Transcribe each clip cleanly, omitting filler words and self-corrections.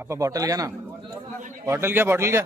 आपा बॉटल घ्या ना, बॉटल घ्या, बॉटल घ्या.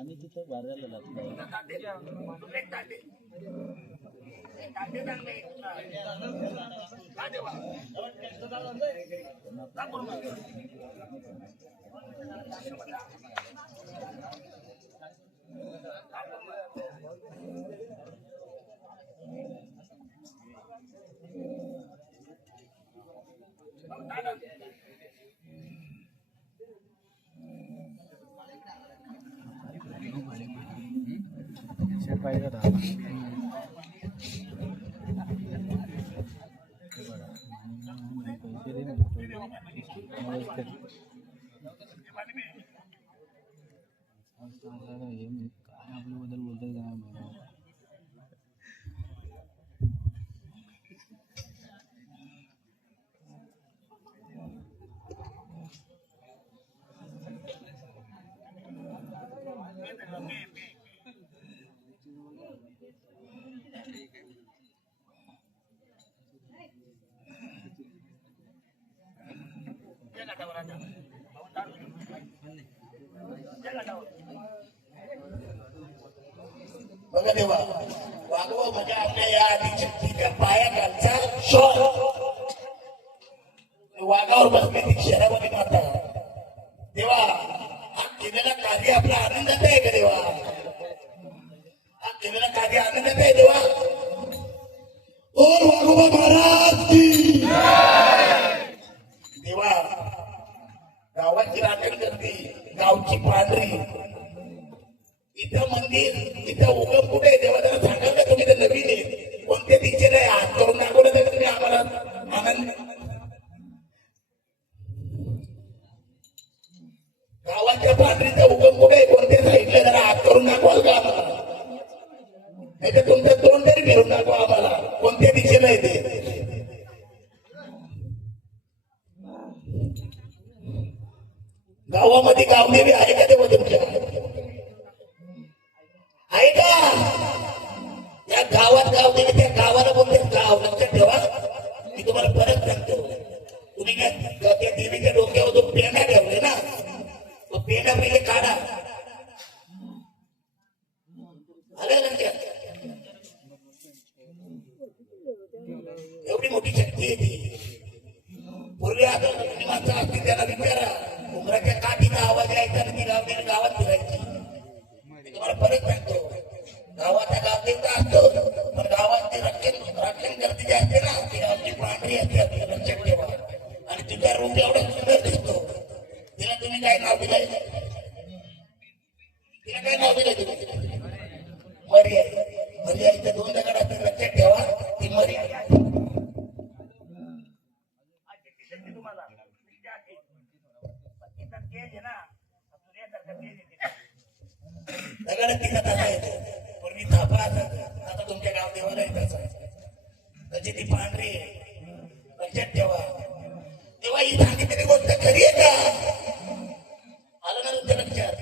आणि तिथं भरायला लागतं. पाहिजे का काय आपल्याबद्दल बोलतात का नाही. बघा देवा वागवा म्हणजे आपल्या या आदिशक्तीच्या पायाखालचा शॉल वाघावर बसले ती शहरामध्ये माता देवा हा केलेला कार्य आपला आनंदात आहे का देवा. हा केलेला कार्य आनंदात आहे देवा. और वाघोबा महाराज की देवा गावाची राखण करते गावची पांढरी इथं मंदिर इथं उगम कुठे देवा जरा सांगाल का तुम्ही तर नवीन आहे कोणत्या दिशेने हात करून दाखवलं तर तुम्ही आम्हाला आनंद. गावाच्या पांढरीचा उगम कुठे कोणत्या साईडला जरा हात करून दाखवाल का आम्हाला. नाही तर तुमचं तोंड तरी फिरून दाखवा आम्हाला कोणत्या दिशेला येते. गावामध्ये गावदेवी आहे का तेव्हा तुमच्या आहे का. या गावात गावदेवी त्या गावाला बोलते गाव लक्षात ठेवा. मी तुम्हाला परत सांगतो तुम्ही काय त्या देवीच्या डोक्यावर जो पेंडा ठेवले ना तो पेंडा पहिले काढा. आलं लक्षात. एवढी मोठी शक्ती आहे ती. पूर्वी आता माणसं असतील त्याला विचारा उमराच्या काठीचा आवाज यायचा आणि ती गावदेवी गावात फिरायची. मी तुम्हाला परत सांगतो गावाचा गावदेवता असतो पण गावाचे रक्षण करते जे असते ना ती गावची पांढरी असते लक्षात ठेवा. आणि तुझा रूप एवढा सुंदर दिसतो तिला तुम्ही काय नाव दिलंय. तिला काय नाव दिलंय तुम्ही. मर्यादा मर्यादेच्या 2 दगडात लक्षात ठेवा ती मर्यादा दगड तिला तसा येतो पण मी थापा आता तुमच्या गाव देवाला येत त्याची ती पांढरी लक्षात ठेवा. तेव्हा ही सांगितलेली गोष्ट खरी आहे का. आलं ना तुमच्या लक्षात.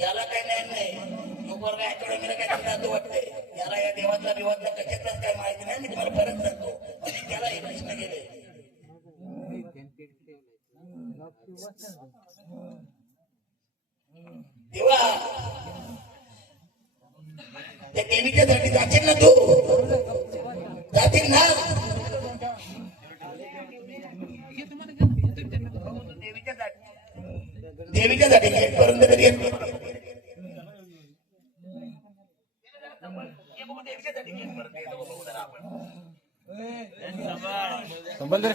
याला काय नाही लोकवर काय आठवड्या मला काय जातो वाटतंय. याला या देवातला विवादला कशातच काय माहिती नाही. मी तुम्हाला परत सांगतो आणि त्याला हे प्रश्न गेले. तेव्हा त्या देवीच्यासाठी जाशील ना तू जातील ना. देवीच्यासाठी गेटपर्यंत तरी येत संबंध